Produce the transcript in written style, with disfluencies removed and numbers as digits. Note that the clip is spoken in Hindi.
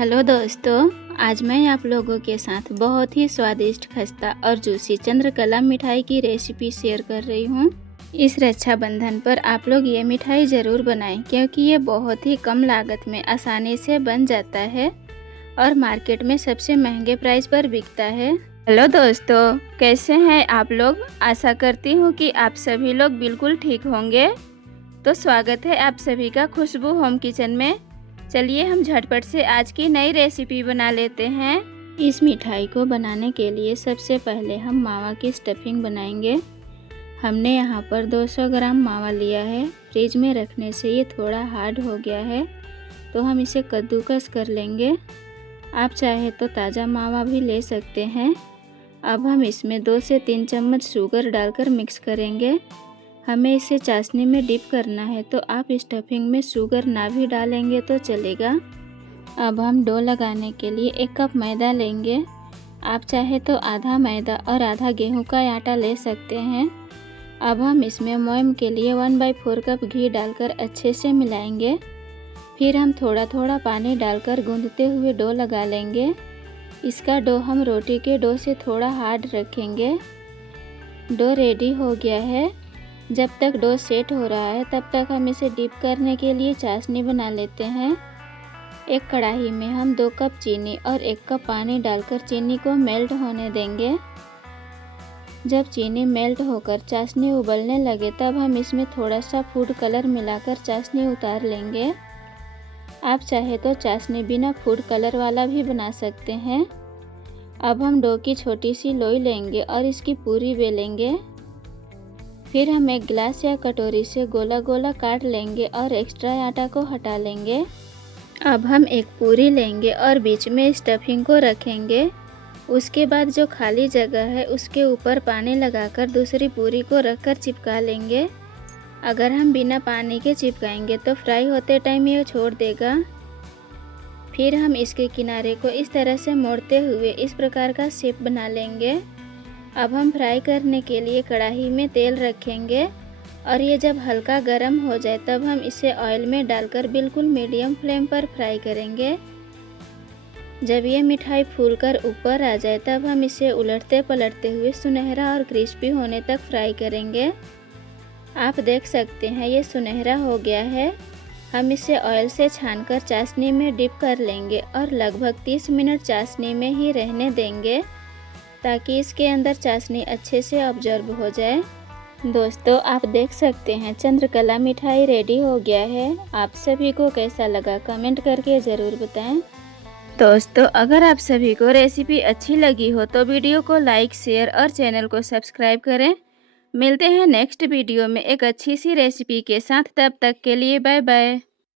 हेलो दोस्तों, आज मैं आप लोगों के साथ बहुत ही स्वादिष्ट खस्ता और जूसी चंद्रकला मिठाई की रेसिपी शेयर कर रही हूँ। इस रक्षाबंधन पर आप लोग ये मिठाई ज़रूर बनाएं क्योंकि ये बहुत ही कम लागत में आसानी से बन जाता है और मार्केट में सबसे महंगे प्राइस पर बिकता है। हेलो दोस्तों, कैसे हैं आप लोग? आशा करती हूँ कि आप सभी लोग बिल्कुल ठीक होंगे। तो स्वागत है आप सभी का खुशबू होम किचन में। चलिए हम झटपट से आज की नई रेसिपी बना लेते हैं। इस मिठाई को बनाने के लिए सबसे पहले हम मावा की स्टफिंग बनाएंगे। हमने यहाँ पर 200 ग्राम मावा लिया है। फ्रिज में रखने से ये थोड़ा हार्ड हो गया है, तो हम इसे कद्दूकस कर लेंगे। आप चाहे तो ताज़ा मावा भी ले सकते हैं। अब हम इसमें 2 से 3 चम्मच शुगर डालकर मिक्स करेंगे। हमें इसे चाशनी में डिप करना है, तो आप स्टफिंग में शुगर ना भी डालेंगे तो चलेगा। अब हम डो लगाने के लिए 1 कप मैदा लेंगे। आप चाहे तो आधा मैदा और आधा गेहूं का आटा ले सकते हैं। अब हम इसमें मोयम के लिए 1/4 कप घी डालकर अच्छे से मिलाएंगे। फिर हम थोड़ा थोड़ा पानी डालकर गूंदते हुए डो लगा लेंगे। इसका डो हम रोटी के डो से थोड़ा हार्ड रखेंगे। डो रेडी हो गया है। जब तक डो सेट हो रहा है तब तक हम इसे डिप करने के लिए चाशनी बना लेते हैं। एक कढ़ाई में हम 2 कप चीनी और 1 कप पानी डालकर चीनी को मेल्ट होने देंगे। जब चीनी मेल्ट होकर चाशनी उबलने लगे तब हम इसमें थोड़ा सा फूड कलर मिलाकर चाशनी उतार लेंगे। आप चाहे तो चाशनी बिना फूड कलर वाला भी बना सकते हैं। अब हम डो की छोटी सी लोई लेंगे और इसकी पूरी बेलेंगे। फिर हम एक गिलास या कटोरी से गोला गोला काट लेंगे और एक्स्ट्रा आटा को हटा लेंगे। अब हम एक पूरी लेंगे और बीच में स्टफिंग को रखेंगे। उसके बाद जो खाली जगह है उसके ऊपर पानी लगाकर दूसरी पूरी को रखकर चिपका लेंगे। अगर हम बिना पानी के चिपकाएंगे तो फ्राई होते टाइम ये छोड़ देगा। फिर हम इसके किनारे को इस तरह से मोड़ते हुए इस प्रकार का शेप बना लेंगे। अब हम फ्राई करने के लिए कढ़ाई में तेल रखेंगे और ये जब हल्का गर्म हो जाए तब हम इसे ऑयल में डालकर बिल्कुल मीडियम फ्लेम पर फ्राई करेंगे। जब ये मिठाई फूलकर ऊपर आ जाए तब हम इसे उलटते पलटते हुए सुनहरा और क्रिस्पी होने तक फ्राई करेंगे। आप देख सकते हैं ये सुनहरा हो गया है। हम इसे ऑयल से छानकर चाशनी में डिप कर लेंगे और लगभग 30 मिनट चाशनी में ही रहने देंगे ताकि इसके अंदर चाशनी अच्छे से ऑब्जर्व हो जाए। दोस्तों, आप देख सकते हैं चंद्रकला मिठाई रेडी हो गया है। आप सभी को कैसा लगा कमेंट करके ज़रूर बताएं। दोस्तों, अगर आप सभी को रेसिपी अच्छी लगी हो तो वीडियो को लाइक, शेयर और चैनल को सब्सक्राइब करें। मिलते हैं नेक्स्ट वीडियो में एक अच्छी सी रेसिपी के साथ। तब तक के लिए बाय बाय।